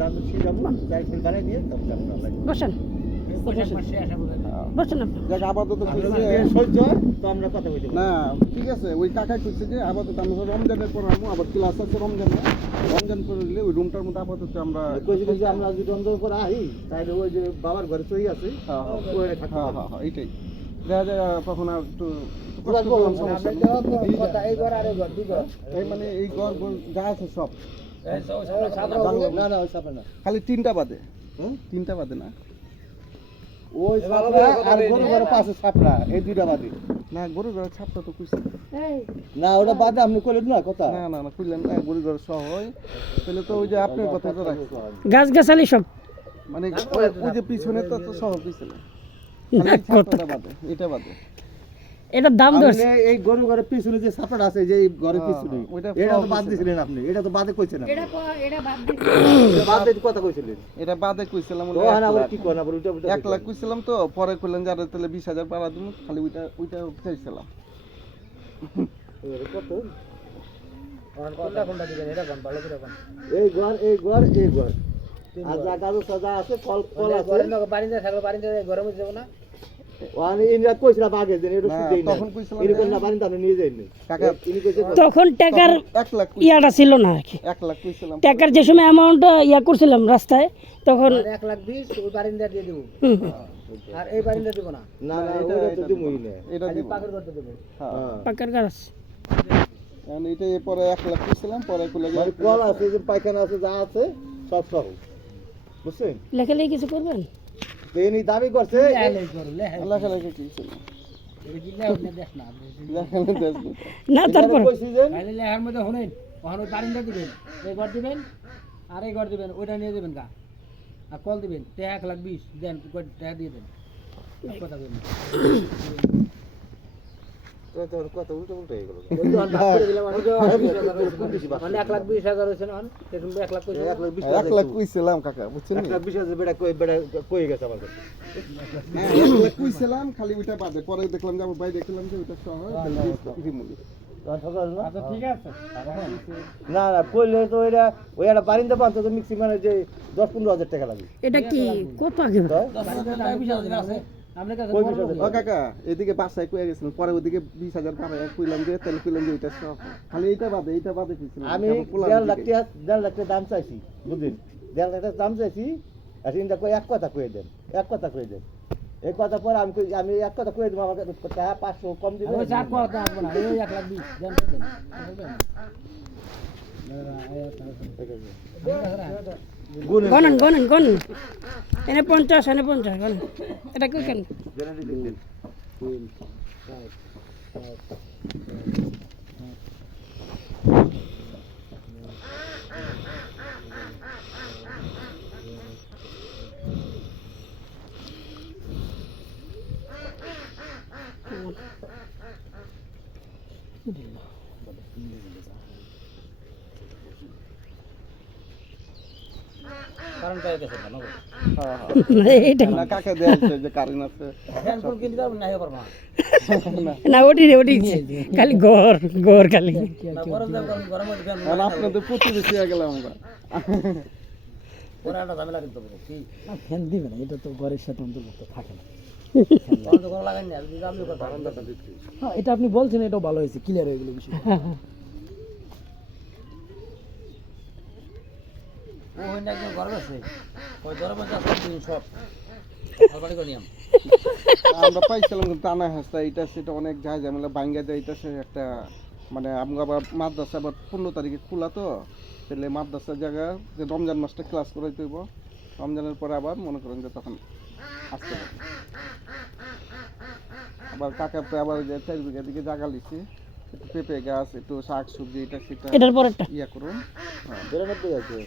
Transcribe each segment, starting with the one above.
দাম শিখাবো তাই ফিল বানাই দিয়ে তখন আপনারা বসেন বসেন আপনি। দেখ আপাতত কইছে সহ্য তো আমরা কথা বলতে না ঠিক আছে ওই কাকাই কইছে যে আপাতত আমরা রমজানের পর আমু আবার ক্লাস আছে রমজানে রমজান পড়লে ওই রুমটার মধ্যে আপাতত আমরা কইছিল যে আমরা যদি রমজান করে আহি তাহলে ওই যে বাবার ঘরে চই আছে হ্যাঁ ওখানে থাকতে হ্যাঁ পারবো। হ্যাঁ এইটাই দেখা যায় তখন আর একটু কষ্ট করলাম সমস্যা নেই। এই ঘর আর এই ঘর দুই ঘর এই মানে এই ঘর যা আছে সব না না ওই সাপড়া না খালি তিনটা বাদে হুম? তিনটা বাদে না ওই সাপড়া আর গরু ঘরের পাশে সাপড়া এই দুইটা বাদে না গরুর ঘরের ছাপটা তো কইছে না ওটা বাদে আপনি কইলেন না কথা না না না কইলেন না গরুর ঘর সহ হয় তাহলে তো ওই যে আপনার কথা তো রাখি গাছগাছালি সব মানে ওই যে পিছনে তো তো সহ পিছনে খালি এই ছাপটা বাদে এটা বাদে এটার দাম ধরছে আপনি এই গরু ঘরের পিছনে যে সাপড়া আছে যে এই ঘরের পিছনে ওইটা এটা তো সব বাদ দিছে। দিছিলেন আপনি এটা তো বাদে কইছেন আপনি এটা বাদ দিন এটা বাদ দিয়ে কথা কইছিলেন এটা বাদে কইছিলাম তো হ্যাঁ আবার কি কোন আবার উল্টা উল্টা 1 লাখ কইছিলাম তো পরে কইলেন যে আরে তাহলে 20,000 পাড়া দিমু খালি ওইটা চাইছিলাম কত এই ঘর এই ঘর এই ঘর আর যা গাছ সাজা আছে ফল ফল আছে বারিন্দা থাকলে বারিন্দা গরম হয়ে যাবো না ওখানে ইনরা কইছিলাম আগে যে এটা না, সুদেই না তখন কইছিলাম এরকম যে- না বারিন্দা আপনি নিয়ে যাইনি কাকা ইনি কইছে তখন টাকার 1 লাখ ইয়াটা ছিল না আর কি 1 লাখ কইছিলাম টাকার যে সময় অ্যামাউন্টটা ইয়া করছিলাম রাস্তায় তখন 1,20,000 ওই বারিন্দা দিয়ে দেবো হুম, হুম, আর এই বারিন্দা দেবো না না না এটা ওটা তো দিমুই না এটা দিব পাকের করতে দেবো হ্যাঁ হ্যাঁ পাকার গাছ কারণ এটা পরে 1 লাখ কইছিলাম পরে কইলে যে মানে কল আছে যে পায়খানা আছে যা আছে সব সহ বুঝছেন লেখালেখি কিছু করবেন তো ইনি দাবি করছে লেহাই করো লেহাই আল্লাহ খেলাকে কি ছিল দেখ না দেখালে দেশ না তারপর কইছি যে তাহলে লেহার মধ্যে শুনেন ওখানে ওই বারিন্দা দিবেন এই ঘর দিবেন আর এই ঘর দিবেন ওইটা নিয়ে দেবেন গা আর কল দিবেন 1,20,000 দেন টাকা দিয়ে দেন কথা বলবেন কত কত উল্টো উল্টো হয়ে গেল মানে 1,20,000 হয়েছে না এখন 1 লাখ কইছে 1 লাখ কইছিলাম কাকা বুঝছেন নি 1,20,000 বেটা কই গেছে আমার কাছে হ্যাঁ 1 লাখ কইছিলাম খালি ওইটা বাদে পরে দেখলাম যে আমার ভাই দেখলাম যে ওইটা সহ দিমুলি আচ্ছা ঠিক আছে না না কইলে তো এটা ওই একটা বারিন্দা বানতে তো মিক্সি মানে যে 10-15,000 টাকা লাগে এটা কি কত আগে আছে আপনার কাছে কই বড় বিষয় ও কাকা এদিকে বাসায় কইয়া গেছিলাম পরে ওদিকে 20,000 পাঠায় কইলাম যে তাহলে কইলাম যে ওইটা সহ খালি এইটা বাদে কইছিলাম আমি 1.5 লাখ টাকা দাম চাইছি বুঝলেন 1.5 লাখ টাকা দাম চাইছি আর ইনটা কই এক কথা কই দেন এক কথা কই দেন এই কথা পরে আমি এক কথা কই দেব আমাকে টাকা 500 কম দিবেন ওই চার কথা আসবে না ওই 1,20,000 দেন দেন গণন গণন গণন এনে 50 এনে 50 গণন এটা কই কেন কারণ পাই গেছে না হ্যাঁ হ্যাঁ এইটা না কাকা দেয়াছে যে কারেন্ট আছে দেন কোন কিনতে যাব না হবে না না ওটি খালি ঘর খালি না গরম দাম গরম মধ্যে ফ্যান আর আপনাদের প্রতিবেশী হয়ে গেলাম আমরা পরে একটা ঝামেলা কিন্তু কি ফ্যান দিবে না, এটা তো ঘরের সাথে অন্তর্ভুক্ত থাকে না। বন্ধ করে লাগাই না যদি আমি কথা বারান্দাটা দিচ্ছি হ্যাঁ, এটা আপনি বলছেন, এটাও ভালো হয়েছে, ক্লিয়ার হয়ে গেল বিষয়। ও হইনা একদম গরম আছে ওই গরম আছে সব দিন সব অলবাড়ি করে নিয়ম আমরা পাইছিলাম কিন্তু টানা হাসতা এটা সেটা অনেক যায় ঝামেলা ভাঙ্গা যায় এটা সে একটা মানে আমরা আবার মাদ্রাসা আবার 15 তারিখে খোলা তো তাহলে মাদ্রাসার জায়গা যে রমজান মাসটা ক্লাস করাইতে হইব, রমজানের পরে আবার মনে করেন যে তখন আসতে পারবে। আবার কাকাতে আবার যে 4 বিঘা দিকে জায়গা লিছি, একটু পেঁপে গাছ, একটু শাক সবজি এটা সেটা এটার পরেরটা ইয়া করুন। হ্যাঁ 92 আছে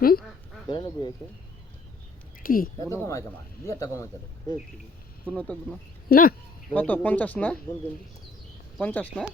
হুম 92 আছে কি এত কমাই তোমার 2 কমাইতে হবে কোনো তো কোনো না কত 50 না 50 না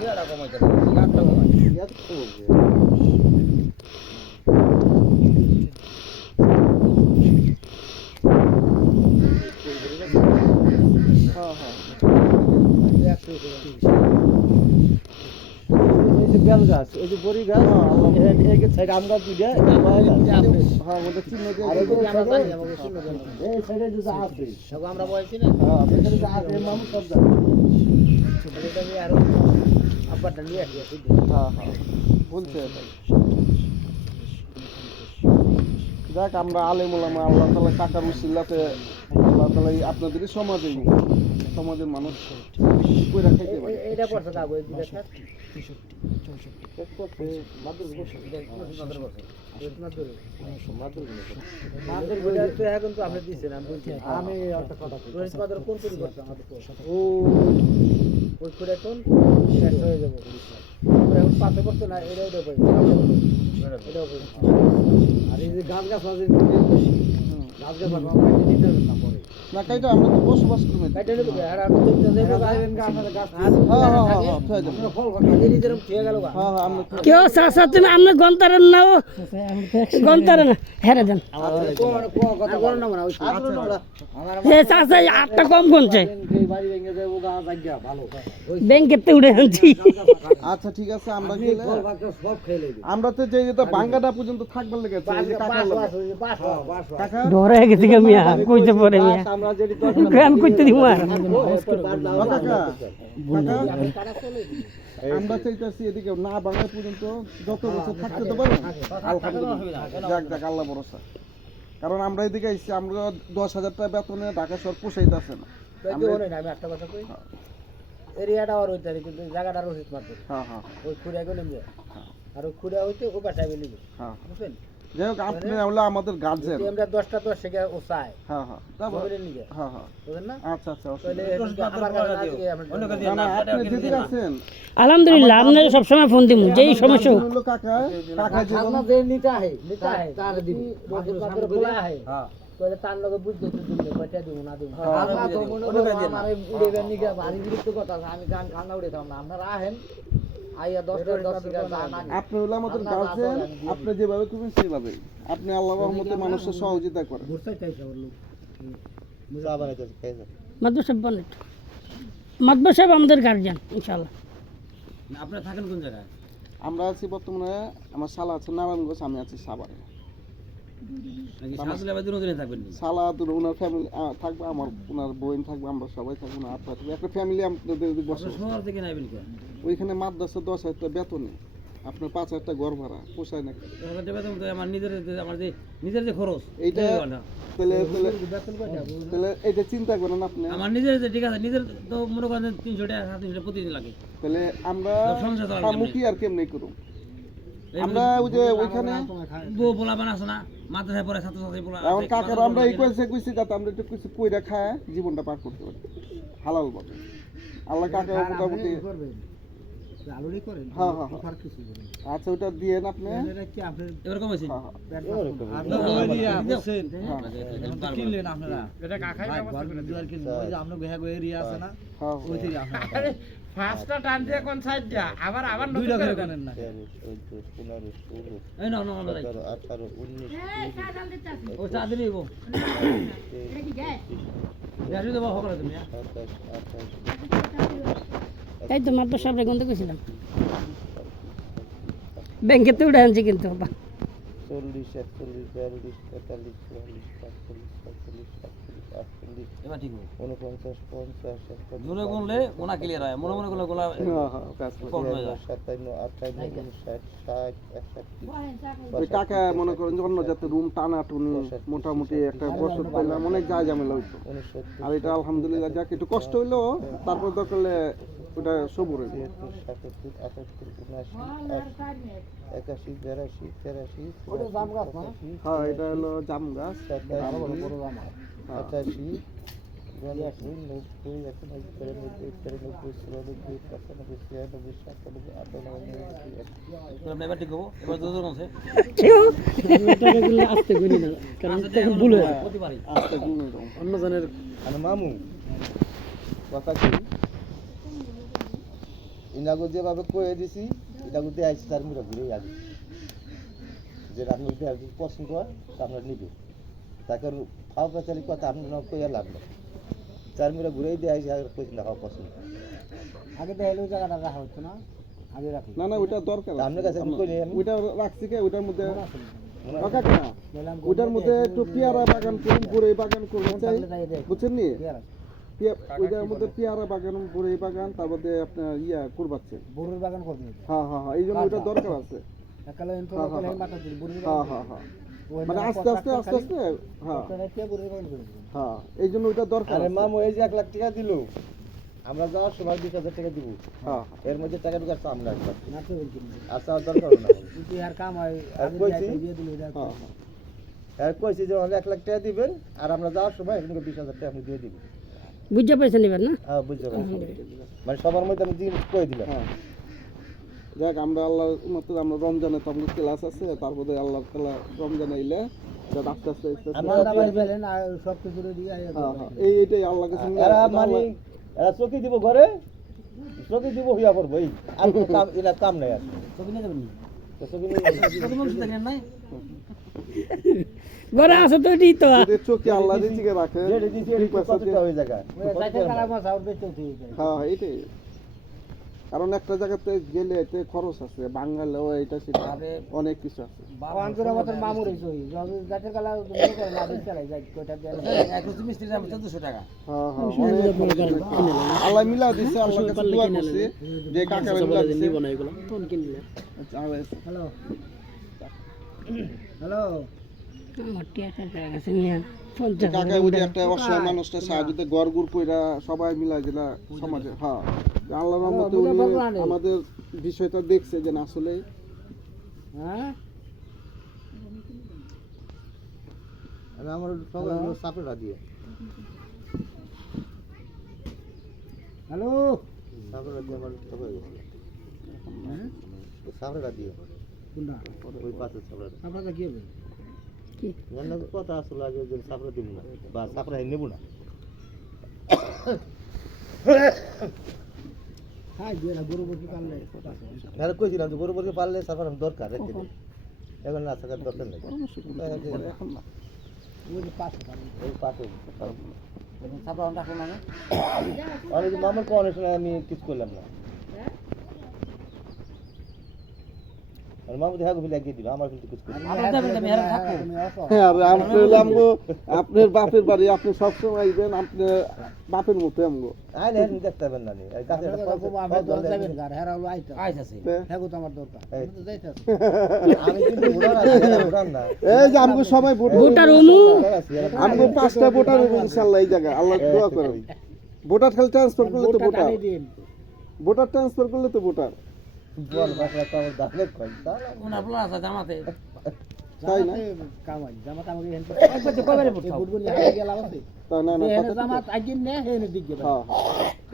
এটা কমাইতে হবে 8টা কমাই এত তো বলছে হ্যাঁ হ্যাঁ বেল গাছ, এই যে বড়ি গাছ, এই সাইড আম গাছ দুইটা, এটা কলা গাছ। হ্যাঁ ওটা চিহ্ন দিয়ে আর এই যে সাইডে- এই সাইডে যেটা আছে, সব আমরা বলছি না হ্যাঁ, এখানে যে আছে, মামু সব জানে। এটা নিয়ে আরো আব্বারটা নিয়ে আসি হ্যাঁ হ্যাঁ বলছে এটাই। যাক আমরা আলেম ওলামা আল্লাহ তাআলা টাকার উসিলাতে আল্লাহ তাআলা এই আপনাদেরই সমাজের মানুষ কইরা খাইতে পারে। এইটা পড়ছে কাগজ দিলে স্যার চেক করছে, মাদুর বসে। মাদের বলে তো এখন তো আপনি দিছেন আমি বলছি আমি একটা কথা কই। রোহিত মাদের কোন চুরি করছে আমাদের ও ওই করে কোন শেষ হয়ে যাবে এখন পাশে পড়ছে না এটাও দেবো এটাও আর এই যে গাছ গাছ আছে, গাছ গাছ আছে, নিতে হবে না পরে। না কাইটা আমরা তো বসবাস করি। কাইটা নেবে আর আমি তো দেবো গাছ গাছ হ্যাঁ হ্যাঁ হ্যাঁ হ্যাঁ থয়ে যাবো। যেরকম ঠিক গেল হ্যাঁ হ্যাঁ আমরা কেউ চাচা তুমি আপনি গন্তারেন না ও গন্তারেন হেরে দেন কথা বলো না মানে ওই এ চাচা আটটা কম গুনছে এই বাড়ি ভেঙে যাবো, গাছ জায়গা ভালো। ব্যাংকেতে উঠে আনছি আচ্ছা ঠিক আছে আমরা গেলে সব খেয়ে নেবে। আমরা তো যে যেটা বাঙ্গাটা পর্যন্ত থাকবার লেগেছে এই যে কাকার লোক কাকা ডরে গেছি গা মিয়া কইতে পরে মিয়া আমরা যেটি আমি কইতে দিব আর ও কাকা আমরা চাইতেছি এদিকে না বাংলা পর্যন্ত যত বছর থাকতে তো পারো আলহামদুলিল্লাহ যাক যাক আল্লাহ ভরসা কারণ আমরা এদিকে আইছি আমরা 10,000 টাকা বেতনে ঢাকা শহর পোষাইতেছে না আমি একটা কথা কই এরিয়াটা আর হইতে কিন্তু জায়গাটা রোহিত মাত্র হ্যাঁ হ্যাঁ ওই খুঁড়িয়া গেলে আর ওই খুঁড়িয়া হইতে ও বাসায় বেলিবে হ্যাঁ বুঝছেন যাই হোক আপনি হলো আমাদের গার্জেন আমরা 10টা 10 থেকে ও চায় হ্যাঁ হ্যাঁ তারপর বলে নিয়ে হ্যাঁ হ্যাঁ বুঝেন না আচ্ছা আচ্ছা তাহলে অসুবিধা আমার কাছে না দিয়ে আমরা না না আপনি যেদিন আছেন আলহামদুলিল্লাহ আপনারা সবসময় ফোন দিব যেই সমস্যা হোক। হলো কাকা কাকা জীবন যে নিতে আহে, নিতে আহে তার দিব মাদের সামনে বলে আহে হ্যাঁ তাহলে তার লগে বুঝতে তো দিলে কয়টা দিব না দিব আমরা তো মনে করো আমার উড়েবেন নিকে ভারী বিরক্ত কথা আছে, আমি গান খানা উড়াইতাম না। আপনারা আহেন, আইয়া 10টা 10 টাকা না আপনি হলো আমাদের গার্জেন আপনি যেভাবে করবেন সেইভাবে আপনি আল্লাহর রহমতে মানুষের সহযোগিতা করেন বুঝতে চাইছে ওর লোক চা বানাইতেছে, খাইছে। মাদবর সাহেব বলেন মাদবর সাহেব আমাদের গার্জিয়ান ইনশাআল্লাহ। আপনারা থাকেন কোন জায়গায় আমরা আছি বর্তমানে আমার শালা আছে নারায়ণগঞ্জ আমি আছি সাভারে নাকি সাজলে আবার দুজনে থাকবেন শালা তো ওনার ফ্যামিলি থাকবে আমার ওনার বোন থাকবে আমরা সবাই থাকবো না আপনার থাকবে একটা ফ্যামিলি আপনাদের বসে শহর থেকে নাইবেন কি ওইখানে মাদ্রাসা 10,000 টাকা বেতন নেই আপনার 5,000 টাকা ঘর ভাড়া পোষায় না আমার নিজের যে খরচ এইটা তাহলে তাহলে তাহলে এটা চিন্তা করেন আপনি আমার নিজের যে ঠিক আছে নিজের তো মনে করেন 300 টাকা 700 টাকা প্রতিদিন লাগে তাহলে আমরা সংসার চালানো খামু কি আর কেমনে করব আমরা ওই যে ওইখানে বউ পোলা বানাছে না মাদ্রাসায় পড়ে ছাত্রছাত্রী পোলা এখন কাকার আমরা এই কইছি যাতে আমরা একটু কিছু কইরা খায় জীবনটা পার করতে পারি হালাল ভাবে আল্লাহ কাকা মোটামুটি আলুরি করেন হ্যাঁ হ্যাঁ হ্যাঁ। আর কিছু করেন আচ্ছা ওটা দিয়েন আপনি এটা কি আপনি এবার কমেছেন হ্যাঁ হ্যাঁ কিনলেন আপনারা এটা কাকাই ব্যবস্থা করে দুয়ার কিনলেন ওই যে আমরা গোয়া গোয়া এরিয়া আছে না হ্যাঁ ওই থেকে আপনারা ফার্স্টটা টান দিয়ে কোন সাইড দিয়া আবার দুইটা করে কানেন না 15, 16, এই না না না 17, 18, 19, ও চা দিলি গো যাই দেবো হবে তুমি 27, 28, তাই তো মাদবর সাহেব রেগুন তো কইছিলাম ব্যাংকেতে উঠে আনছি কিন্তু 40, 41, 42, 43, 44, 45, 46, 47, 48, এবার ঠিক হবে 49, 50, 51, দূরে গুনলে ওনা ক্লিয়ার হয় মনে মনে করলে গোলা হ্যাঁ হ্যাঁ কাজ করে। কম হয়ে যায় 57, 58, 59, 60, 61, ওই টাকা মনে করেন যে অন্য যাতে রুম টানা টুনি মোটামুটি একটা বছর পাইলাম অনেক যায় ঝামেলা হইতো 69, আর এটা আলহামদুলিল্লাহ যাক একটু কষ্ট হইলো তারপর দরকারলে ওটা সবুর হইবে 77, 78, 89, 80, 81, 82, 83, হ্যাঁ এটা হলো জাম গাছ 87, 88, 89, 90, 91, 92, 93, 94, 95, 96, 97, 98, 99, এবার ঠিক হবো এবার দুজন আছে আস্তে করি না কারণ তখন ভুল হয়ে যায়। প্রতিবারই আস্তে গুণ এরকম অন্য জনের আর মামু কথা কি ইনাগো যেভাবে কয়ে দিছি ইনাগো দিয়ে আইসি তার মুখে ঘুরেই আগে যে আপনি যদি একজন পছন্দ হয় তা আপনার নিবে তাকে খাওয়া পেঁচালি কথা আপনার না কইয়া লাভ নেই চার মুখে ঘুরেই দিয়ে আইসি আর কইছি না খাওয়া পছন্দ আগে দেখাইলেও জায়গাটা রাখা হতো না আগে রাখি না না ওইটা দরকার আছে। আপনার কাছে আমরা- কই নেই আমি? ওইটা রাখছি কে ওইটার মধ্যে মনে হয়- কাকা না ওইটার মধ্যে একটু পেয়ারা বাগান করুন বড়ই বাগান করুন চাই বুঝছেন নি ওইটার মধ্যে পেয়ারা বাগান বড়ই বাগান তারপরে আপনার ইয়া করবাচ্ছে বড়ুর বাগান করবে হ্যাঁ হ্যাঁ হ্যাঁ এই জন্য ওইটা দরকার আছে একালে এনতো হ্যাঁ, কলে হ্যাঁ। মাথা দিই বড়ুর হ্যাঁ হ্যাঁ হ্যাঁ মানে আস্তে আস্তে আস্তে আস্তে হ্যাঁ বড়ুর বাগান করে হ্যাঁ এই জন্য ওইটা দরকার আরে আছে। মামু এই যে 1 লাখ টাকা দিল আমরা যাওয়ার সময় 20,000 টাকা দিব হ্যাঁ এর মধ্যে টাকা ঢুকার চাম না একবার না তো বলছি আচ্ছা আর দরকার না যদি আর কাম হয় আর আমি কইছি? দিয়ে দিল এটা হ্যাঁ হ্যাঁ আর কইছি যে আমাকে 1 লাখ টাকা দিবেন আর আমরা যাওয়ার সময় এখানে 20,000 টাকা আপনি দিয়ে দিবেন বুঝতে পারছেন এবার না হ্যাঁ বুঝতে পারছি মানে সবার মধ্যে আমি দিন কই দিলাম হ্যাঁ যাক আমরা আল্লাহর মতো আমরা রমজানে তো আমাদের ক্লাস আছে তারপরে আল্লাহর তাআলা রমজানে আইলে যাতে আস্তে আস্তে আস্তে আস্তে- আমরা আমরা বাড়ি পেলেন আর সব কিছু দিয়ে হ্যাঁ হ্যাঁ এইটাই আল্লাহ কাছে এরা মানে এরা চকি দিব ঘরে চকি দিব হইয়া পড়বো এই আর কোনো কাম এরা কাম নাই আর ছবি নিয়ে যাবেন তো চকি নিয়ে কত মানুষ দেখেন নাই ঘরে আসো তো এটি তো যদি চোখে আল্লাহ দিকে রাখে যেটা দিছি এর ঠিক আছে, কতটা হয়ে জায়গা ওই যাইতে কালা মাছ আর বেচতে হতে হ্যাঁ এইটাই কারণ একটা জায়গাতে গেলে এতে খরচ আছে বাঙালেও এটা সেটা অনেক কিছু আছে বাবান করে আমাদের মামুর হইছে ওই যাইতে কালা মনে করে না বেচতে লাই যাই কয়টা দেন এক রুটি মিষ্টি দাম 1400 টাকা হ্যাঁ হ্যাঁ অনেক আল্লাহ মিলা দিছে আল্লাহর কাছে দোয়া করছি যে কাকা মিলা দিছে আচ্ছা, আর হ্যালো হ্যালো আমার টিয়া টাকা গেছে নিয়ে 50 কাকা ওই যে একটা অসহায় মানুষটা সাহায্য গড় গুড় কইরা সবাই মিলা দিলা সমাজে হ্যাঁ আল্লাহর রহমতে উনি আমাদের বিষয়টা দেখছে যে না আসলে হ্যাঁ আমি আমার সবাই সাপড়া দিয়ে হ্যালো সাপড়া দিয়ে আমার সবাই হ্যাঁ সাপড়া দিয়ে কোনটা ওই পাশে সাপড়া আপনারা কি হবে কি জানা কথা আসলে আগে যে সাপড়া দিব না বা সাপড়া নেব না হ্যাঁ দিয়ে না গরু বসে পারলে কথা আছে আর কইছিলাম যে বড় পারলে সাপড়া দরকার রেখে দিন এখন না থাকার দরকার নেই এখন না ওই যে পাঁচ ওই পাশে সাপড়া রাখো না অনেক মামার কোন সময় আমি কিছু করলাম না আর মামু দেখা গভীর লাগিয়ে দিল আমার কিন্তু কিছু করলাম না। আপনার দাবি আমি হেরা থাকবো তুমি আসো হ্যাঁ আর আপনি হইলে আমগো আপনার বাপের বাড়ি আপনি সবসময় আইবেন আপনার বাপের মতো আমগো আইলে হেন দেখতে পাবেন না নি এই কাছে একটা আমি তো যাবেন গার হেরা হলো আইতা আইতাছে তে? হ্যাঁ তো আমার দরকার এই। আমি তো যাইতাছি আমি কিন্তু উড়ান না উড়ান না এই যে আমগো সবাই ভোট ভোটার উমু আমগো 5টা ভোটার হবে ইনশাআল্লাহ এই জায়গা আল্লাহ দোয়া করেন ভোটার খালি ট্রান্সফার করলে তো ভোটার ভোটার ট্রান্সফার করলে তো ভোটার বল বাকলা তো আমার দাঁড়ে কই তাহলে ওনা প্লাস জামাতে তাই না কামাই জামাত আমাকে হেন একবার তো কবে ভোট খাও ভোট করি আগে গেল আছে তাই না না হেন কথা তো- জামাত আগে নে হেন দিক গেল হ্যাঁ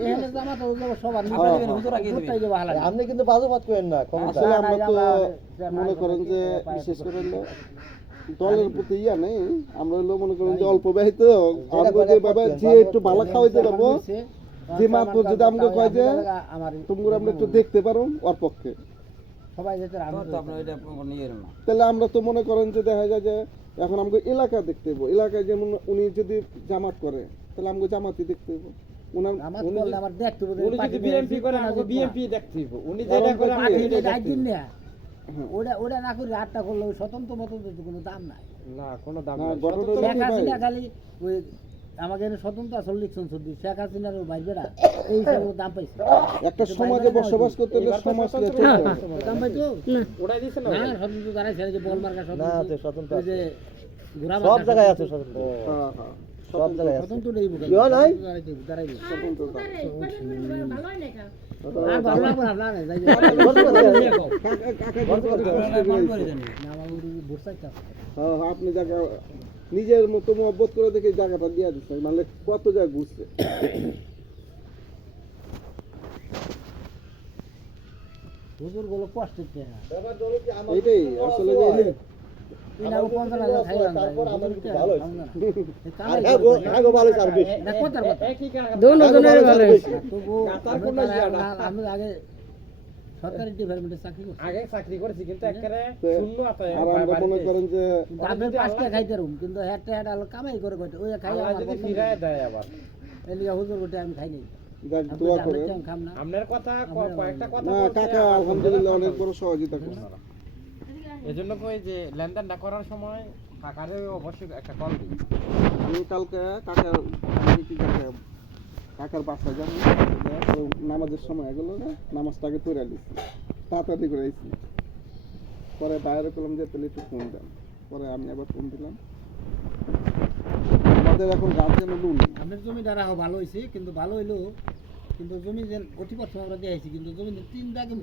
হেন জামাত ও সবার হ্যাঁ, নিতে হ্যাঁ। হুজুর আগে দিবেন হালা আপনি কিন্তু বাজুবাদ করেন না ক্ষমতা আসলে আমরা তো মনে করেন যে বিশেষ করে হলো দলের প্রতি ইয়া নেই আমরা হলো মনে করেন যে অল্প ব্যয় তো আমরা যে বাবা যে একটু ভালো খাওয়াইতে পারবো যে মাত্র যদি আমাকে কয় যে আমার তোমরা আমরা একটু দেখতে পারো ওর পক্ষে সবাই যেতে আমি তো আপনি ওইটা নিয়ে না তাহলে আমরা তো মনে করেন যে দেখা যায় যে এখন আমাকে এলাকা দেখতে হইব এলাকায় যেমন উনি যদি জামাত করে তাহলে আমাকে জামাতই দেখতে হইব উনার আমার উনি বললে যদি- আমার দেখতে হবে উনি যদি বিএমপি করে আমাকে বিএমপি দেখতে হইব উনি যেটা করে আমি পার্টি এটা যেটা দেখতে আইন হইব। না ওটা ওটা না করে আটটা করলে ওই স্বতন্ত্র মতো তো কোনো দাম নাই না কোনো দাম না, নাই ঘটনা হলো শেখ কি ভাই? হাসিনা খালি ওই আমাকে এনে স্বতন্ত্র আসল লিখছেন শুধু শেখ হাসিনার ওই ভাইবেরা এই হিসাবে ও দাম পাইছে একটা সমাজে বসবাস করতে হলে সমাজ নিয়ে চলতে হবে। দাম পাইতো ওটাই দিছে না না স্বতন্ত্র দাঁড়াইছে এই যে বল মার্কা না স্বতন্ত্র আছে স্বতন্ত্র ওই যে আছে। ঘোড়া সব মার্কা জায়গায় আছে স্বতন্ত্র হ্যাঁ হ্যাঁ সব জায়গায় আছে স্বতন্ত্র নেই বুঝা ইয়া নাই? দাঁড়াইবে স্বতন্ত্রতা। আর ভালো লাগবে না না যাই কাকা- কাকা বলতে পারে, কষ্ট করে আইছে। না আমার ভোট চাইতে হ্যাঁ, হ্যাঁ, আপনি জায়গা নিজের মতো মহব্বত করে দেখে জায়গাটা দিয়ে দিচ্ছে মানে কত জায়গা ঘুরছে হুজুর গুলো কষ্ট হচ্ছে এইটাই আসলে যে তিন আগে 50,000 খাইলাম তারপর আমার একটু ভালো হয়েছে। আর কামাই হ্যাঁ গো হ্যাঁ গো ভালো হয়েছে আর বেশি এটা কথার কথা একই কারণে দোনো জনের ভালো হয়েছে তবু গাতার আমি কোনো তার ইয়া আগে- না। আমি আগে সরকারি ডিপার্টমেন্টে চাকরি করছি আগে চাকরি করেছি কিন্তু একেবারে তো- শূন্য আতায় আর আমরা মনে করেন যে কিন্তু আমি পাঁচটা খাইতে রুম কিন্তু হেডটা হেড আলো কামাই করে কইতে ওই খাই আল্লাহ আমার যদি পছন্দ ফিরায় দেয় আবার এই লিগা হুজুর গোটে আমি খাই নাই যাক দোয়া করে। খাম না আপনার কথা কয়েকটা কথা না বলছে, কাকা আলহামদুলিল্লাহ অনেক বড় সহযোগিতা করছে। এজন্য কই যে লেনদেনটা করার সময় কাকারে অবশ্যই একটা কল দিই। আমি কালকে কাকার বাসায় যাবো, তো নামাজের সময় গেল না, নামাজটা আগে পড়ে নিচ্ছি, তাড়াতাড়ি করে আইছি। পরে বাইরে করলাম যে তাহলে একটু ফোন দেন, পরে আমি আবার ফোন দিলাম। আমাদের এখন গার্জেন হলো উনি। আপনার জমিদার ভালো হয়েছে, কিন্তু ভালো হইলো কিন্তু জমি যে অতিপক্ষ আমরা দিয়েছি, কিন্তু জমি 3 দাগে